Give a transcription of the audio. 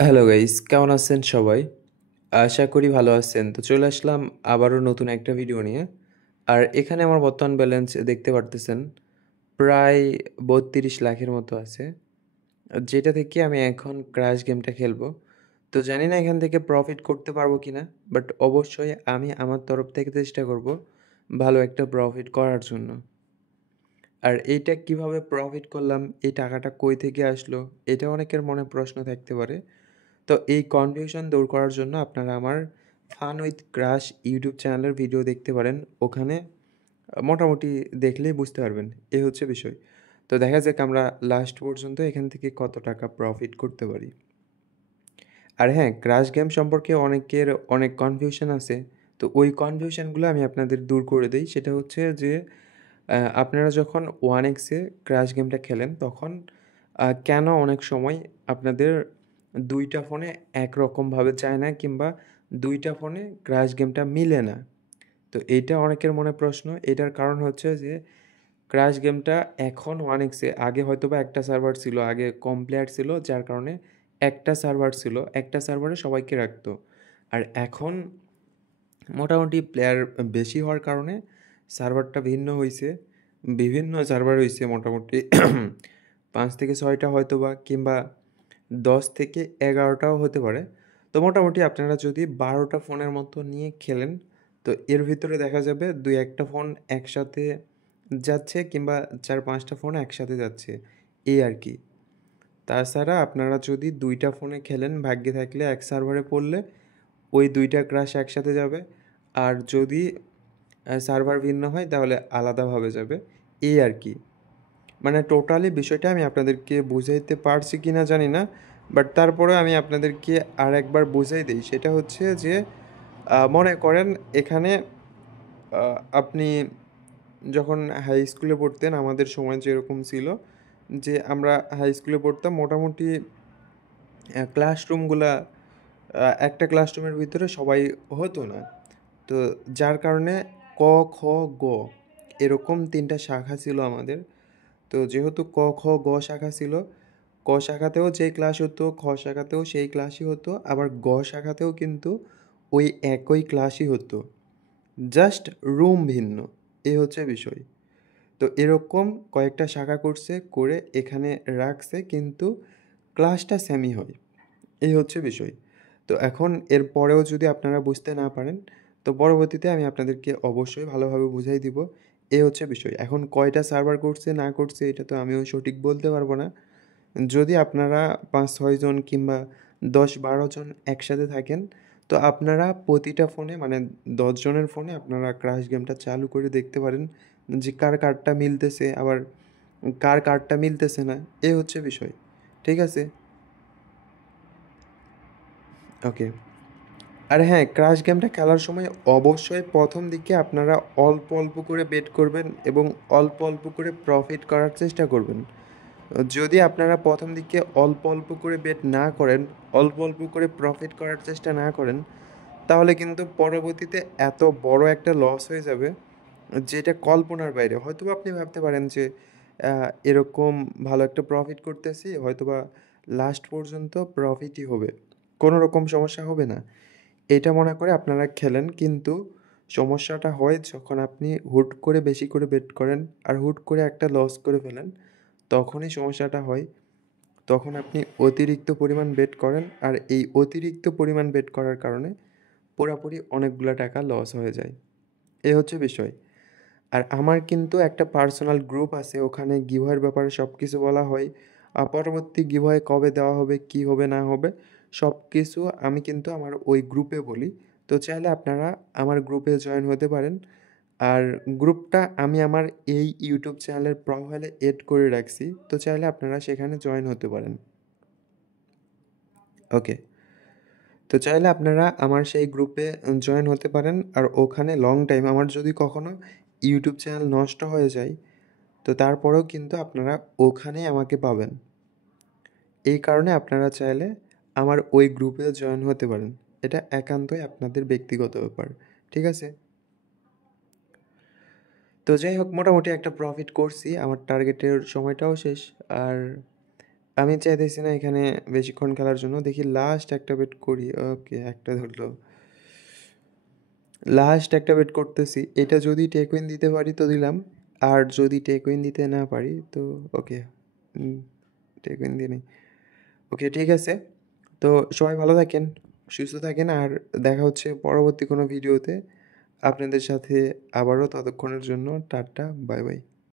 Hello guys, কেমন আছেন সবাই? আশা করি ভালো আছেন। তো চলে আসলাম আবারও নতুন একটা ভিডিও নিয়ে। আর এখানে আমার বর্তমান ব্যালেন্স দেখতে পারতেছেন প্রায় ৩২ লাখের মতো আছে। যেটা থেকে আমি এখন ক্র্যাশ গেমটা খেলবো। তো জানি না এখান থেকে প্রফিট করতে পারবো কিনা, বাট অবশ্যই আমি আমার তরফ থেকে চেষ্টা করব ভালো একটা প্রফিট করার জন্য। আর এইটা কিভাবে প্রফিট করলাম, এই টাকাটা কই থেকে আসলো, এটা অনেকের মনে প্রশ্ন থাকতে পারে। তো এই কনফিউশন দূর করার জন্য আপনারা আমার ফান উইথ ক্রাশ ইউটিউব চ্যানেলের ভিডিও দেখতে পারেন। ওখানে মোটামুটি দেখলেই বুঝতে পারবেন। এই হচ্ছে বিষয়। তো দেখা যাক আমরা লাস্ট পর্যন্ত এখান থেকে কত টাকা প্রফিট করতে পারি। আর হ্যাঁ, ক্রাশ গেম সম্পর্কে অনেকের অনেক কনফিউশন আছে। তো ওই কনফিউশনগুলো আমি আপনাদের দূর করে দেই। সেটা হচ্ছে যে আপনারা যখন 1x এ ক্র্যাশ গেমটা খেলেন তখন কেন অনেক সময় আপনাদের ২ টা ফোনে একরকমভাবে যায় না, কিংবা ২ টা ফোনে ক্র্যাশ গেমটা মিলে না। তো এইটা অনেকের মনে প্রশ্ন। এটার কারণ হচ্ছে যে ক্র্যাশ গেমটা এখন 1x এ, আগে হয়তোবা একটা সার্ভার ছিল, আগে কম প্লেয়ার ছিল যার কারণে একটা সার্ভার ছিল, একটা সার্ভারে সবাইকে রাখতো। আর এখন মোটামুটি প্লেয়ার বেশি হওয়ার কারণে সার্ভারটা ভিন্ন হইছে। বিভিন্ন সার্ভার হইছে মোটামুটি ৫ থেকে ৬টা হয়তোবা, কিংবা ১০ থেকে ১১টাও হতে পারে। তো মোটামুটি আপনারা যদি ১২টা ফোনের মতো নিয়ে খেলেন, তো এর ভিতরে দেখা যাবে ২-১টা ফোন একসাথে যাচ্ছে, কিংবা ৪-৫টা ফোন একসাথে যাচ্ছে, এই আর কি। তাছাড়া আপনারা যদি ২টা ফোনে খেলেন, ভাগ্যে থাকলে এক সার্ভারে পড়লে ওই ২টা ক্রাশ একসাথে যাবে। আর যদি সার্ভার ভিন্ন হয় তাহলে আলাদাভাবে যাবে, এই আর কি। মানে টোটালি বিষয়টা আমি আপনাদেরকে বুঝাইতে পারছি কি না জানি না। বাট তারপরেও আমি আপনাদেরকে আরেকবার বুঝাই দেই। সেটা হচ্ছে যে মনে করেন এখানে আপনি যখন হাই স্কুলে পড়তেন, আমাদের সময় যেরকম ছিল যে আমরা হাই স্কুলে পড়তাম মোটামুটি ক্লাসরুমগুলা একটা ক্লাসরুমের ভিতরে সবাই হতো না। তো যার কারণে ক, খ, গ এরকম ৩টা শাখা ছিল আমাদের। তো যেহেতু ক, খ, গ শাখা ছিল, ক শাখাতেও যেই ক্লাস হতো, খ শাখাতেও সেই ক্লাসই হতো, আবার গ শাখাতেও কিন্তু ওই একই ক্লাসই হতো। জাস্ট রুম ভিন্ন। এই হচ্ছে বিষয়। তো এরকম কয়েকটা শাখা করছে, করে এখানে রাখছে, কিন্তু ক্লাসটা সেমই হয়। এই হচ্ছে বিষয়। তো এখন এর পরেও যদি আপনারা বুঝতে না পারেন, তো পরবর্তীতে আমি আপনাদেরকে অবশ্যই ভালোভাবে বুঝাই দিব। এই হচ্ছে বিষয়। এখন কয়টা সার্ভার করছে না করছে এটা তো আমিও সঠিক বলতে পারবো না। যদি আপনারা ৫-৬ জন কিংবা ১০-১২ জন একসাথে থাকেন, তো আপনারা প্রতিটা ফোনে মানে ১০ জনের ফোনে আপনারা ক্রাশ গেমটা চালু করে দেখতে পারেন যে কার কার্ডটা মিলতেছে, আবার কার কার্ডটা মিলতেছে না। এই হচ্ছে বিষয়। ঠিক আছে? ওকে। আর হ্যাঁ, ক্রাশ গেমটা খেলার সময় অবশ্যই ১ম দিকে আপনারা অল্প, অল্প করে বেট করবেন এবং অল্প, অল্প করে প্রফিট করার চেষ্টা করবেন। যদি আপনারা ১ম দিকে অল্প, অল্প করে বেট না করেন, অল্প, অল্প করে প্রফিট করার চেষ্টা না করেন, তাহলে কিন্তু পরবর্তীতে এত বড় একটা লস হয়ে যাবে, যেটা কল্পনার বাইরে। হয়তোবা আপনি ভাবতে পারেন যে এরকম ভালো একটা প্রফিট করতেছি, হয়তোবা লাস্ট পর্যন্ত প্রফিটই হবে। কোনো রকম সমস্যা হবে না। এটা মনে করে আপনারা খেলেন, কিন্তু সমস্যাটা হয় যখন আপনি হুট করে বেশি করে বেট করেন আর হুট করে একটা লস করে ফেলেন, তখনই সমস্যাটা হয়। তখন আপনি অতিরিক্ত পরিমাণ বেট করেন, আর এই অতিরিক্ত পরিমাণ বেট করার কারণে পুরাপুরি অনেকগুলা টাকা লস হয়ে যায়। এই হচ্ছে বিষয়। আর আমার কিন্তু একটা পার্সোনাল গ্রুপ আছে, ওখানে গিভওয়ের ব্যাপারে সব কিছু বলা হয়। পরবর্তী গিভওয়ে কবে দেওয়া হবে, কী হবে না হবে, সব কিছু আমি কিন্তু আমার ওই গ্রুপে বলি। তো চাইলে আপনারা আমার গ্রুপে জয়েন হতে পারেন। আর গ্রুপটা আমি আমার এই ইউটিউব চ্যানেলের প্রোফাইলে এড করে রাখছি। তো চাইলে আপনারা সেখানে জয়েন হতে পারেন। ওকে। তো চাইলে আপনারা আমার সেই গ্রুপে জয়েন হতে পারেন। আর ওখানে লং টাইম আমার যদি কখনো ইউটিউব চ্যানেল নষ্ট হয়ে যায়, তো তারপরেও কিন্তু আপনারা ওখানেই আমাকে পাবেন। এই কারণে আপনারা চাইলে আমার ওই গ্রুপে জয়েন হতে পারেন। এটা একান্তই আপনাদের ব্যক্তিগত ব্যাপার। ঠিক আছে? তো যাই হোক, মোটামুটি একটা প্রফিট করছি। আমার টার্গেটের সময়টাও শেষ। আর আমি চাইতেছি না এখানে বেশিক্ষণ খেলার জন্য। দেখি লাস্ট একটা বেট করি। ওকে, একটা ধরলো। লাস্ট একটা বেট করতেছি। এটা যদি টেক উইন দিতে পারি তো দিলাম। আর যদি টেক উইন দিতে না পারি তো ওকে, টেক উইন দিয়ে নেই। ওকে, ঠিক আছে। তো সবাই ভালো থাকেন, সুস্থ থাকেন, আর দেখা হচ্ছে পরবর্তী কোনো ভিডিওতে আপনাদের সাথে আবারও। ততক্ষণের জন্য টাটা, বাই বাই।